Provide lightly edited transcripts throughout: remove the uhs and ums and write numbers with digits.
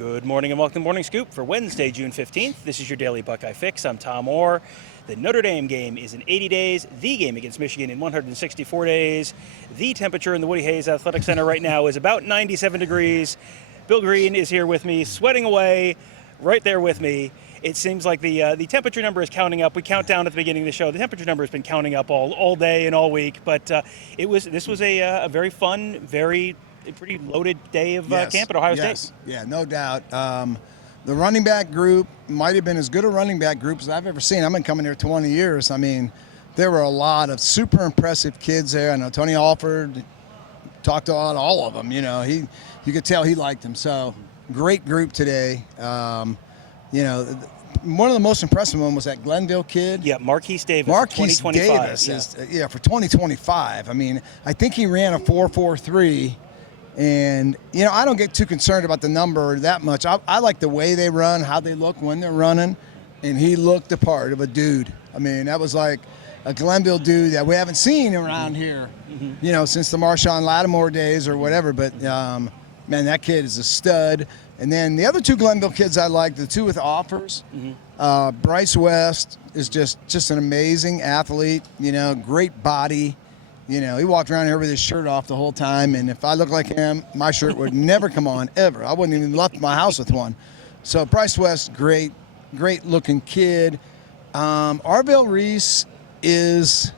Good morning and welcome to Morning Scoop for Wednesday, June 15th. This is your daily Buckeye fix. I'm Tom Orr. The Notre Dame game is in 80 days. The game against Michigan in 164 days. The temperature in the Woody Hayes Athletic Center right now is about 97 degrees. Bill Greene is here with me, sweating away, right there with me. It seems like the temperature number is counting up. We count down at the beginning of the show. The temperature number has been counting up all day and all week. But this was a very fun, pretty loaded day of camp at Ohio State. Yeah, no doubt. The running back group might have been as good a running back group as I've ever seen. I've been coming here 20 years. I mean, there were a lot of super impressive kids there. I know Tony Alford talked to all of them. You know, you could tell he liked them. So great group today. One of the most impressive one was that Glenville kid. Yeah, Marquise Davis. Marquise 2025. Davis for 2025. I mean, I think he ran a 4.43. And, I don't get too concerned about the number that much. I like the way they run, how they look when they're running. And he looked the part of a dude. I mean, that was like a Glenville dude that we haven't seen around here, since the Marshawn Lattimore days or whatever. But, man, that kid is a stud. And then the other two Glenville kids I like, the two with offers, Bryce West is just an amazing athlete, great body. He walked around here with his shirt off the whole time, and if I looked like him, my shirt would never come on, ever. I wouldn't even left my house with one. So Bryce West, great-looking kid. Arvell Reese is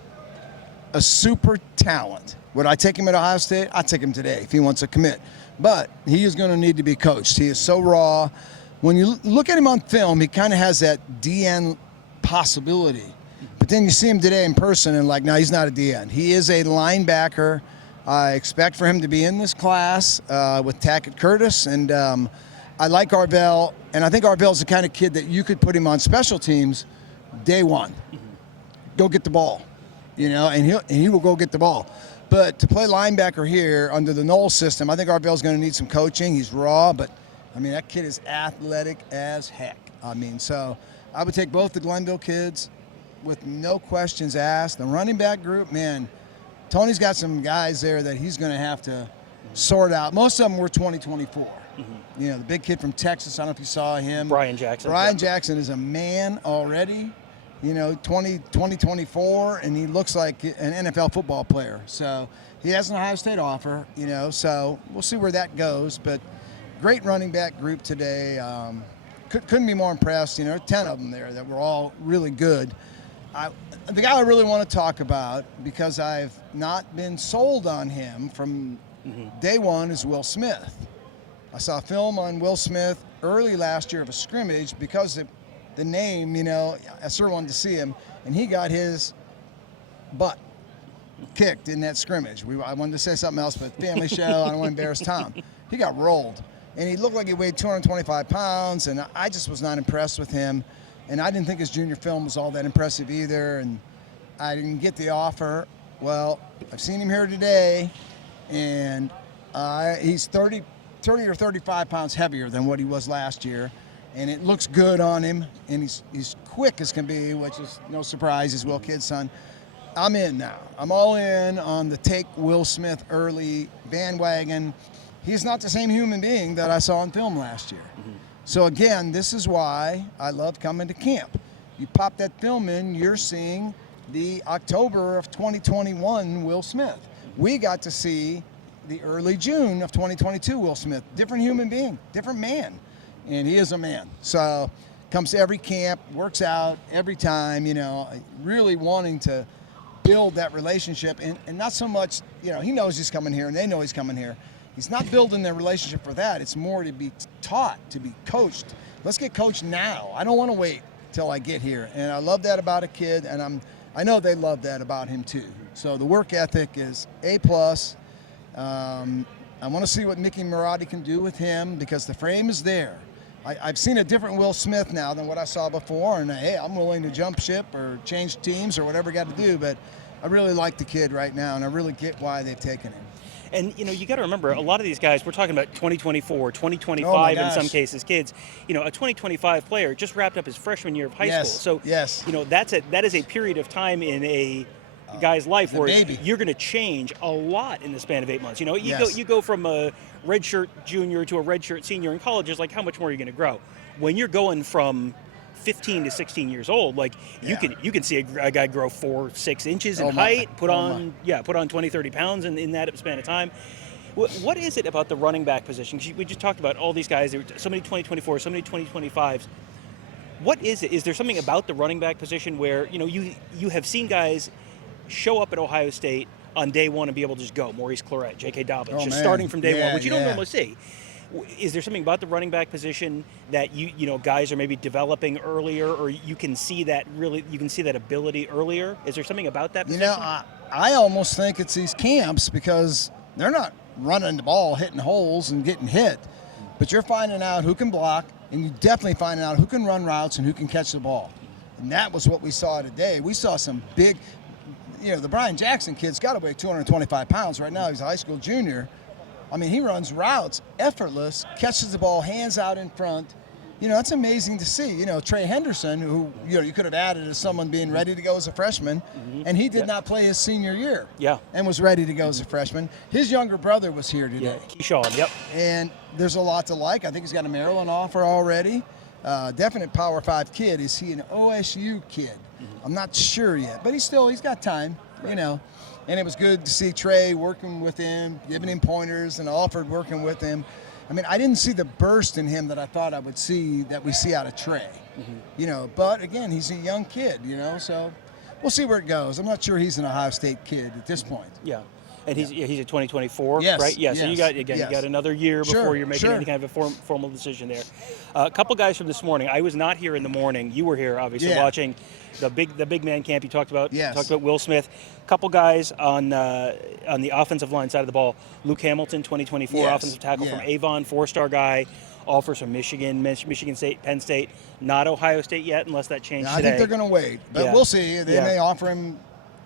a super talent. Would I take him at Ohio State? I'd take him today if he wants to commit. But he is going to need to be coached. He is so raw. When you look at him on film, he kind of has that DN possibility. But then you see him today in person and no, he's not a DN. He is a linebacker. I expect for him to be in this class with Tackett Curtis. And I like Arvell. And I think Arvell's the kind of kid that you could put him on special teams day one. Go get the ball, and he will go get the ball. But to play linebacker here under the Knowles system, I think Arvell's going to need some coaching. He's raw, but, that kid is athletic as heck. So I would take both the Glenville kids with no questions asked. The running back group, man, Tony's got some guys there that he's going to have to sort out. Most of them were 2024. The big kid from Texas, I don't know if you saw him. Brian Jackson. Brian Jackson is a man already, 2024, and he looks like an NFL football player. So he has an Ohio State offer, so we'll see where that goes. But great running back group today. Couldn't be more impressed. 10 of them there that were all really good. The guy I really want to talk about, because I've not been sold on him from day one, is Will Smith. I saw a film on Will Smith early last year of a scrimmage because of the name, I sort of wanted to see him, and he got his butt kicked in that scrimmage. I wanted to say something else, but family show, I don't want to embarrass Tom. He got rolled, and he looked like he weighed 225 pounds, and I just was not impressed with him. And I didn't think his junior film was all that impressive either, and I didn't get the offer. Well, I've seen him here today, and he's 30 or 35 pounds heavier than what he was last year, and it looks good on him, and he's quick as can be, which is no surprise. He's Will Kidd's son. I'm in now. I'm all in on the take Will Smith early bandwagon. He's not the same human being that I saw on film last year. So again, this is why I love coming to camp. You pop that film in, you're seeing the October of 2021 Will Smith. We got to see the early June of 2022 Will Smith. Different human being, different man. And he is a man. So comes to every camp, works out every time, really wanting to build that relationship. And not so much, he knows he's coming here and they know he's coming here. He's not building their relationship for that. It's more to be taught, to be coached. Let's get coached now. I don't want to wait till I get here. And I love that about a kid, and I know they love that about him too. So the work ethic is A+. I want to see what Mickey Marotti can do with him, because the frame is there. I've seen a different Will Smith now than what I saw before, and hey, I'm willing to jump ship or change teams or whatever I got to do, but I really like the kid right now, and I really get why they've taken him. And, you got to remember, a lot of these guys, we're talking about 2024, 2025 in some cases, kids. A 2025 player just wrapped up his freshman year of high school. So, yes. that is a period of time in a guy's life where baby. you're going to change a lot in the span of 8 months. You know, Yes. you go from a redshirt junior to a redshirt senior in college. It's like, how much more are you going to grow? When you're going from 15 to 16 years old, like you can see a guy grow 4-6 inches in height, put on 20, 30 pounds in that span of time. What is it about the running back position? We just talked about all these guys. There were so many 2024, so many 2025s. What is it? Is there something about the running back position where, you know, you have seen guys show up at Ohio State on day one and be able to just go? Maurice Clarett, J.K. Dobbins, starting from day one, which you don't normally see. Is there something about the running back position that you know guys are maybe developing earlier, or you can see that ability earlier? Is there something about that position? You know, I almost think it's these camps because they're not running the ball, hitting holes and getting hit, but you're finding out who can block, and you're definitely finding out who can run routes and who can catch the ball. And that was what we saw today. We saw some big, you know, the Brian Jackson kid's got to weigh 225 pounds right now. He's a high school junior. I mean, he runs routes, effortless, catches the ball, hands out in front. You know, that's amazing to see. You know, Trey Henderson, who, you know, you could have added as someone being ready to go as a freshman, and he did not play his senior year and was ready to go as a freshman. His younger brother was here today. Kesean, And there's a lot to like. I think he's got a Maryland offer already. Definite Power 5 kid. Is he an OSU kid? I'm not sure yet, but he's got time, you know. And it was good to see Trey working with him, giving him pointers, and Alford working with him. I mean, I didn't see the burst in him that I thought I would see that we see out of Trey. You know, but again, he's a young kid, you know, so we'll see where it goes. I'm not sure he's an Ohio State kid at this point. Yeah. And he's a 2024, yes, right? Yeah. Yes, so you got another year before you're making any kind of a formal decision there. A couple guys from this morning. I was not here in the morning. You were here, obviously, watching the big man camp you talked about. Yes. Talked about Will Smith. A couple guys on the offensive line side of the ball. Luke Hamilton, 2024 offensive tackle from Avon, 4-star guy. Offers from Michigan State, Penn State. Not Ohio State yet, unless that changed today. I think they're going to wait, but we'll see. They may offer him.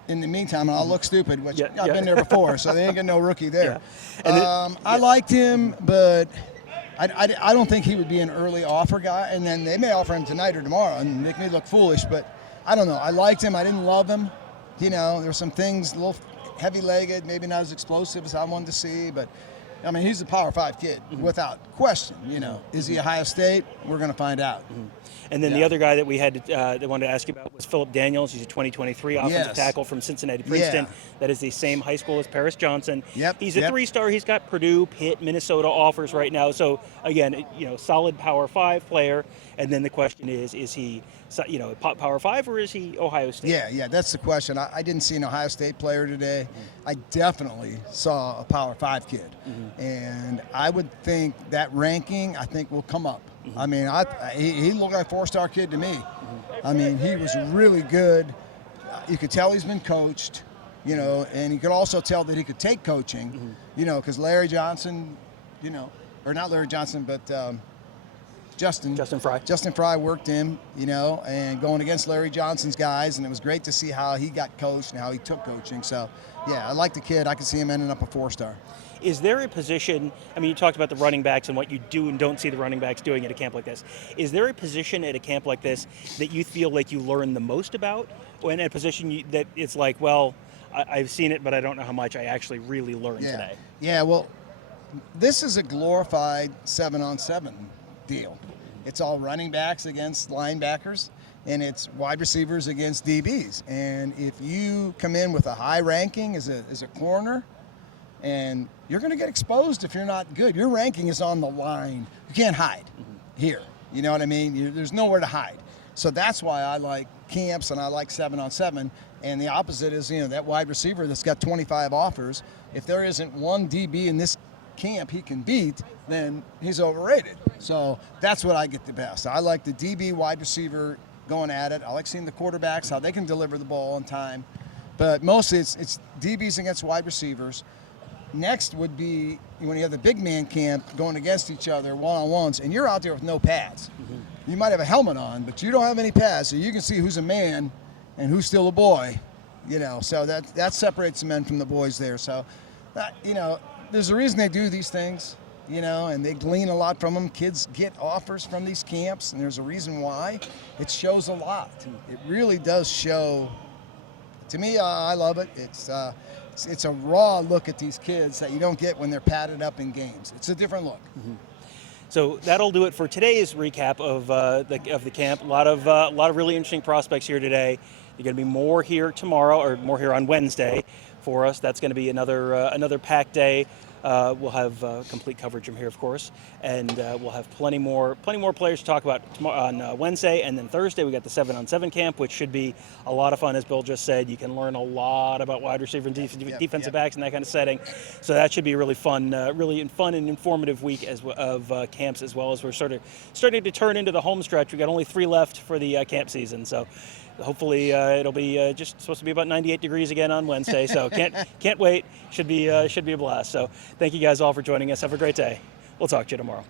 In the meantime, I'll look stupid, which I've been there before, so they ain't getting no rookie there. I liked him, but I don't think he would be an early offer guy. And then they may offer him tonight or tomorrow and make me look foolish, but I don't know. I liked him. I didn't love him. You know, there were some things, a little heavy-legged, maybe not as explosive as I wanted to see, but I mean, he's a Power 5 kid, without question. You know, is he Ohio State? We're going to find out. And then the other guy that we had that wanted to ask you about was Philip Daniels. He's a 2023 offensive tackle from Cincinnati Princeton. That is the same high school as Paris Johnson. He's a 3-star. He's got Purdue, Pitt, Minnesota offers right now. So again, you know, solid Power 5 player. And then the question is he, you know, Power 5 or is he Ohio State? Yeah, that's the question. I didn't see an Ohio State player today. I definitely saw a Power 5 kid. And I would think that ranking, I think, will come up. I mean, he looked like a 4-star kid to me. I mean, he was really good. You could tell he's been coached, you know, and you could also tell that he could take coaching, you know, because Larry Johnson, you know, or not Larry Johnson, but Justin Fry worked him, you know, and going against Larry Johnson's guys, and it was great to see how he got coached and how he took coaching. So, yeah, I like the kid. I could see him ending up a 4-star. Is there a position, I mean, you talked about the running backs and what you do and don't see the running backs doing at a camp like this. Is there a position at a camp like this that you feel like you learn the most about? Or in a position that it's like, well, I've seen it, but I don't know how much I actually really learned today? Yeah, well, this is a glorified 7-on-7 deal. It's all running backs against linebackers, and it's wide receivers against DBs. And if you come in with a high ranking as a corner, and you're going to get exposed if you're not good. Your ranking is on the line. You can't hide here. You know what I mean? There's nowhere to hide. So that's why I like camps and I like 7-on-7. And the opposite is, you know, that wide receiver that's got 25 offers. If there isn't one DB in this camp he can beat, then he's overrated. So that's what I get the best. I like the DB wide receiver going at it. I like seeing the quarterbacks, how they can deliver the ball on time. But mostly it's DBs against wide receivers. Next would be when you have the big man camp going against each other one-on-ones, and you're out there with no pads. You might have a helmet on, but you don't have any pads, so you can see who's a man and who's still a boy. You know, so that separates the men from the boys there. So, you know, there's a reason they do these things, you know, and they glean a lot from them. Kids get offers from these camps, and there's a reason why. It shows a lot. It really does show To me, I love it. It's a raw look at these kids that you don't get when they're padded up in games. It's a different look. Mm-hmm. So that'll do it for today's recap of the camp. A lot of really interesting prospects here today. There's going to be more here tomorrow, or more here on Wednesday for us. That's going to be another packed day. We'll have complete coverage from here, of course, and we'll have plenty more players to talk about tomorrow, on Wednesday, and then Thursday we got the 7-on-7 camp, which should be a lot of fun. As Bill just said, you can learn a lot about wide receiver and defensive backs and that kind of setting. So that should be a really fun and informative week of camps, as well as we're starting to turn into the home stretch. We got only 3 left for the camp season, so. Hopefully it'll be just supposed to be about 98 degrees again on Wednesday, so can't wait. Should be a blast. So thank you guys all for joining us. Have a great day. We'll talk to you tomorrow.